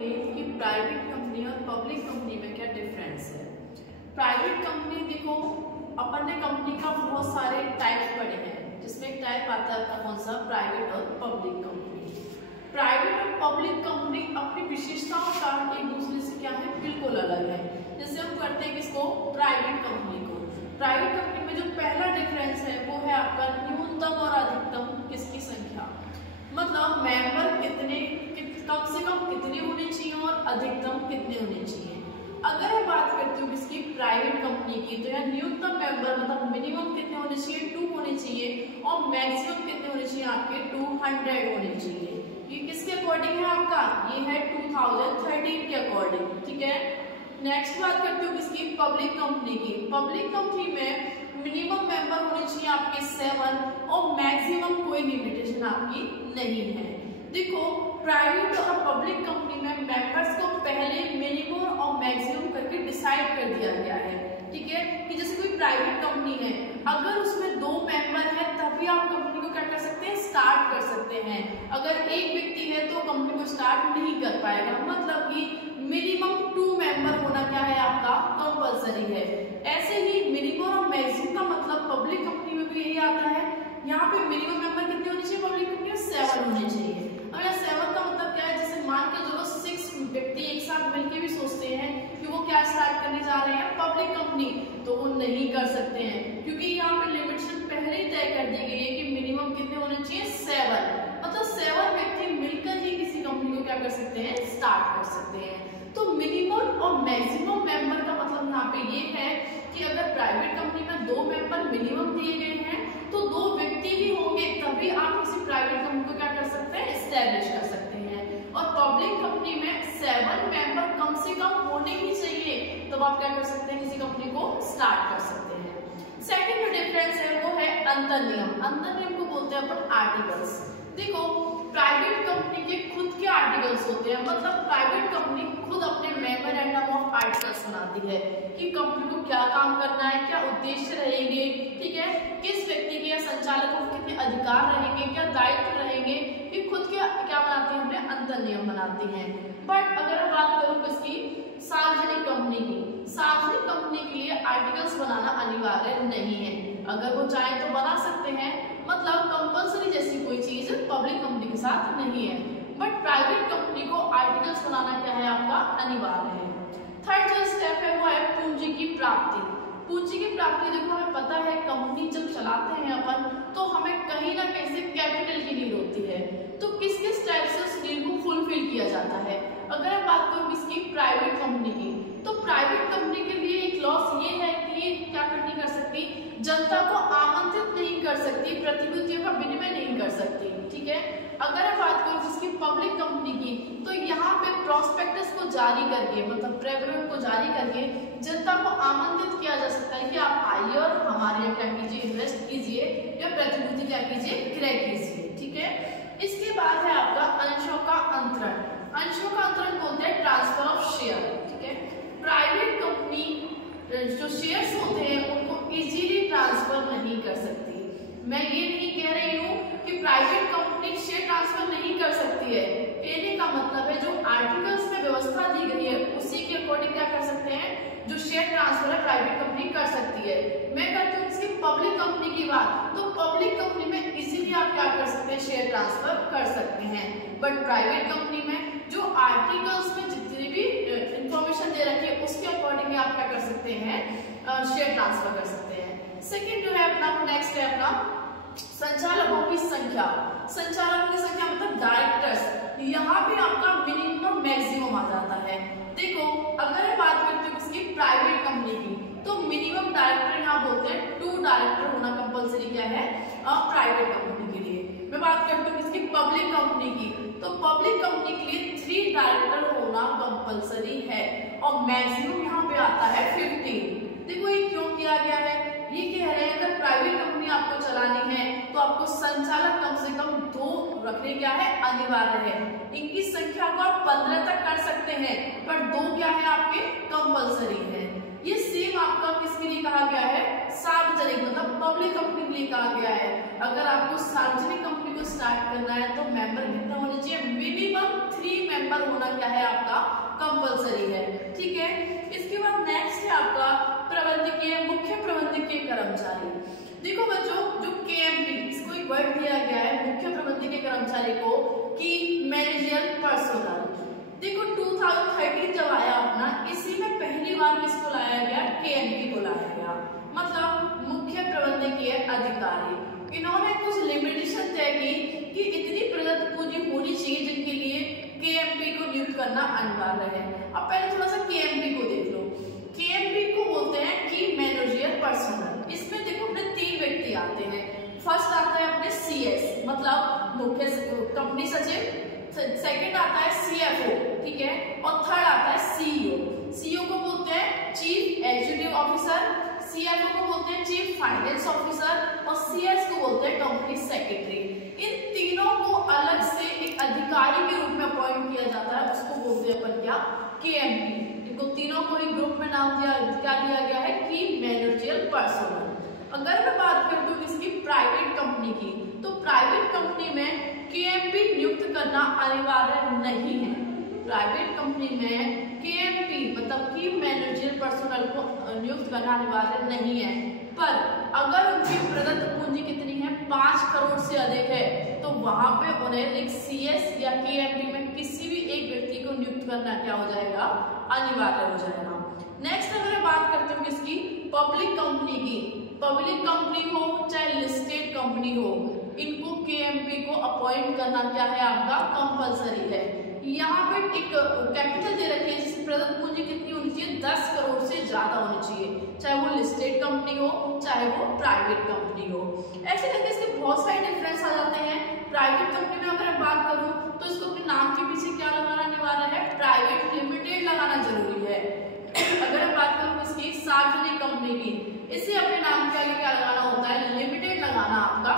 कि private company और public company में क्या डिफरेंस है। प्राइवेट कंपनी देखो, अपन ने कंपनी का बहुत सारे टाइप पढ़े हैं, जिसमें एक टाइप आता है आपका कौन सा, प्राइवेट और पब्लिक कंपनी। प्राइवेट और पब्लिक कंपनी अपनी विशेषताओं के कारण एक दूसरे से क्या है, बिल्कुल अलग है। जैसे हम करते हैं किसको, प्राइवेट कंपनी को। प्राइवेट कंपनी में जो पहला डिफरेंस है वो है आपका न्यूनतम और अधिकतम किसकी संख्या, मतलब मेंबर कितने, कम से कम कितने होने चाहिए और अधिकतम कितने होने चाहिए। अगर मैं बात करती हूँ किसकी, प्राइवेट कंपनी की, तो यहाँ न्यूनतम मेंबर मतलब मिनिमम कितने होने चाहिए, 2 होने चाहिए, और मैक्सिमम कितने होने चाहिए आपके 200 होने चाहिए। ये किसके अकॉर्डिंग है आपका, ये है 2013 के अकॉर्डिंग, ठीक है। नेक्स्ट बात करती हूँ किसकी, पब्लिक कंपनी की। पब्लिक कंपनी में मिनिमम मेंबर होने चाहिए आपके 7 और मैक्सिमम कोई लिमिटेशन आपकी नहीं है। देखो, प्राइवेट और पब्लिक कंपनी में मेंबर्स को पहले मिनिमम और मैक्सिमम करके डिसाइड कर दिया गया है, ठीक है। कि जैसे कोई प्राइवेट कंपनी है, अगर उसमें 2 मेंबर है तभी आप कंपनी को क्या कर सकते हैं, स्टार्ट कर सकते हैं। अगर एक व्यक्ति है तो कंपनी को स्टार्ट नहीं कर पाएगा, मतलब कि मिनिमम 2 मेंबर होना क्या है आपका, कंपलसरी है। ऐसे ही मिनिमम और मैक्सिमम का मतलब पब्लिक कंपनी में भी यही आता है। यहाँ पे मिनिमम मेंबर कितने होने चाहिए, पब्लिक कंपनी में 7 होने चाहिए। अब यहाँ 7 का मतलब क्या है, जैसे मान के चलो 6 व्यक्ति एक साथ मिलकर भी सोचते हैं कि वो क्या स्टार्ट करने जा रहे हैं, पब्लिक कंपनी, तो वो नहीं कर सकते हैं, क्योंकि यहाँ पे लिमिटेशन पहले ही तय कर दी गई है कि मिनिमम कितने होने चाहिए, 7, मतलब 7 व्यक्ति मिलकर ही किसी कंपनी को क्या कर सकते हैं, स्टार्ट कर सकते हैं। तो मिनिमम और मैक्सिमम मेंबर का मतलब यहाँ पे ये है कि अगर प्राइवेट कंपनी में 2 मेंबर मिनिमम दिए गए हैं तो 2 व्यक्ति ही होंगे तभी आप किसी प्राइवेट कंपनी को क्या कर सकते हैं, एस्टैब्लिश कर सकते हैं। और पब्लिक कंपनी में 7 मेंबर कम से कम होने ही चाहिए, तब आप क्या कर सकते हैं, किसी कंपनी को स्टार्ट कर सकते हैं। सेकंड जो डिफरेंस है वो है अंतर नियम। अंतर नियम को बोलते हैं अपन आर्टिकल्स। देखो, प्राइवेट कंपनी के खुद के आर्टिकल्स होते हैं, मतलब प्राइवेट कंपनी खुद अपने मेमोरेंडम ऑफ आर्टिकल्स बनाती है कि कंपनी को क्या काम करना है, क्या उद्देश्य रहेंगे, ठीक है, किस व्यक्ति के या संचालकों को कितने अधिकार रहेंगे, क्या दायित्व रहेंगे, ये खुद के क्या बनाती है, अपने अंतर नियम बनाती हैं। बट अगर मैं बात करूं इसकी सार्वजनिक कंपनी की, सार्वजनिक कंपनी के लिए आर्टिकल्स बनाना अनिवार्य नहीं है, अगर वो चाहे तो बना सकते हैं, मतलब कंपलसरी जैसी कोई चीज पब्लिक कंपनी के साथ नहीं है। बट प्राइवेट कंपनी को आर्टिकल्स बनाना क्या है, आपका अनिवार्य है। थर्ड जो स्टेप है वो है पूंजी की प्राप्ति। पूंजी की प्राप्ति, देखो हमें पता है कंपनी जब चलाते हैं अपन तो हमें कहीं ना कहीं से कैपिटल की नीड होती है, तो किस किस टाइप से उस नीड को फुलफिल किया जाता है। अगर मैं बात करूँ किसकी, प्राइवेट कंपनी की, तो प्राइवेट कंपनी के लिए एक लॉस ये है कि ये क्या नहीं कर सकती, जनता को आमंत्रित नहीं कर सकती, प्रतिभूतियों का विनिमय नहीं कर सकती, ठीक है। अगर मैं बात करूँ जिसकी पब्लिक कंपनी की, तो यहाँ पे प्रोस्पेक्टस को जारी करके, मतलब प्रेबरेट को जारी करके जनता को आमंत्रित किया जा सकता है कि आप आइए और हमारे यहाँ क्या कीजिए, इन्वेस्ट कीजिए या प्रतिभूति क्या कीजिए, क्रय कीजिए, ठीक है। इसके बाद है आपका अंशों का अंतरण। अंशों का अंतरण बोलते हैं ट्रांसफर ऑफ शेयर, ठीक है। प्राइवेट कंपनी जो शेयर्स होते हैं उनको इजीली ट्रांसफर नहीं कर सकती। मैं ये नहीं कह रही हूँ कि प्राइवेट कंपनी शेयर ट्रांसफर नहीं कर सकती है, कहने का मतलब है जो आर्टिकल्स में व्यवस्था दी गई है उसी के अकॉर्डिंग क्या कर सकते हैं, जो शेयर ट्रांसफर है प्राइवेट कंपनी कर सकती है। मैं करती हूँ इसकी पब्लिक कंपनी की बात, तो पब्लिक कंपनी में इजीली आप क्या कर सकते हैं, शेयर ट्रांसफर कर सकते हैं। बट प्राइवेट कंपनी में जो आर्टिकल्स में जितनी भी इंफॉर्मेशन दे रखी है उसके अकॉर्डिंग आप क्या कर सकते हैं, शेयर ट्रांसफर कर सकते हैं। सेकेंड जो है अपना, नेक्स्ट है अपना संचालकों की संख्या। संचालकों की संख्या मतलब डायरेक्टर्स, यहाँ पे आपका मिनिमम मैक्सिमम आ जाता है। देखो, अगर मैं बात करती हूँ इसकी प्राइवेट कंपनी की, तो मिनिमम डायरेक्टर यहाँ बोलते हैं 2 डायरेक्टर होना कंपलसरी क्या है, प्राइवेट कंपनी के लिए। मैं बात करती हूँ इसकी पब्लिक कंपनी की, तो पब्लिक कंपनी के लिए 3 डायरेक्टर होना कंपलसरी है और मैक्सिमम यहाँ पे आता है 15। देखो ये क्यों किया गया है, ये कह रहे हैं अगर प्राइवेट कंपनी आपको चलानी है तो आपको संचालक कम से कम 2 रखने क्या है, अनिवार्य है। इनकी संख्या को आप 15 तक कर सकते हैं, पर 2 क्या है आपके, कंपलसरी है। ये सेम आपका किसके लिए कहा गया है, सार्वजनिक मतलब पब्लिक कंपनी के लिए कहा गया है। अगर आपको सार्वजनिक कंपनी को स्टार्ट करना है तो मेंबर कितना होने चाहिए, मिनिमम 3 मेंबर होना क्या है आपका कंपलसरी है। ठीक है, इसके बाद नेक्स्ट है आपका प्रबंधकीय, मुख्य प्रबंधकीय कर्मचारी। देखो बच्चों, जो KMP, इसको एक वर्ड दिया गया है मुख्य प्रबंधकीय कर्मचारी को कि मैनेजरियल पर्सनल। देखो 2013 जब आया अपना, इसी में पहली बार किसको लाया गया, KMP को लाया गया, मतलब मुख्य प्रबंधकीय अधिकारी। इन्होंने कुछ लिमिटेशन तय की कि इतनी प्रदत्त पूंजी होनी चाहिए जिनके लिए KMP को नियुक्त करना अनिवार्य है। अब पहले थोड़ा सा KMP को देख लो। KMP को बोलते हैं कि मैनेजरियल पर्सनल। इसमें देखो अपने 3 व्यक्ति आते हैं। फर्स्ट आता है अपने CS, मतलब मुख्य कंपनी सचिव, सेकंड आता है CFO, ठीक है, और थर्ड आता है CEO। CEO को बोलते हैं चीफ एग्जीक्यूटिव ऑफिसर, CFO को बोलते हैं चीफ फाइनेंस ऑफिसर, और CS को बोलते हैं कंपनी सेक्रेटरी। इन तीनों को अलग से एक अधिकारी के रूप में अपॉइंट किया जाता है, उसको बोलते हैं अपन क्या, KMP। इनको तीनों को एक ग्रुप में नाम दिया गया है कि मैनेजरियल पर्सनल। अगर मैं बात करती हूँ किसकी, प्राइवेट कंपनी की, तो प्राइवेट कंपनी में KMP नियुक्त करना अनिवार्य नहीं है। प्राइवेट कंपनी में KMP मतलब कि मैनेजरियल पर्सनल को नियुक्त करना अनिवार्य नहीं है, पर अगर उनकी प्रदत्त पूंजी कितनी है, 5 करोड़ से अधिक है, तो वहां पे उन्हें एक CS या KMP में किसी भी एक व्यक्ति को नियुक्त करना क्या हो जाएगा, अनिवार्य हो जाएगा। नेक्स्ट अगर मैं बात करती हूँ किसकी, पब्लिक कंपनी की। पब्लिक कंपनी हो चाहे लिस्टेड कंपनी हो, इनको KMP को अपॉइंट करना क्या है, आपका कंपलसरी है। यहाँ पे एक कैपिटल दे रखी है जिसकी प्रदत्त पूंजी कितनी होनी चाहिए, 10 करोड़ से ज्यादा होनी चाहिए, चाहे वो लिस्टेड कंपनी हो चाहे वो प्राइवेट कंपनी हो। ऐसे करके इसके बहुत सारे डिफरेंस आ जाते हैं। प्राइवेट कंपनी में अगर मैं बात करूँ तो इसको अपने नाम के पीछे क्या लगाना अनिवार्य है, प्राइवेट लिमिटेड लगाना जरूरी है। अगर मैं बात करूँ इसकी सार्वजनिक कंपनी की, इसे अपने नाम के आगे क्या लगाना होता है, लिमिटेड लगाना आपका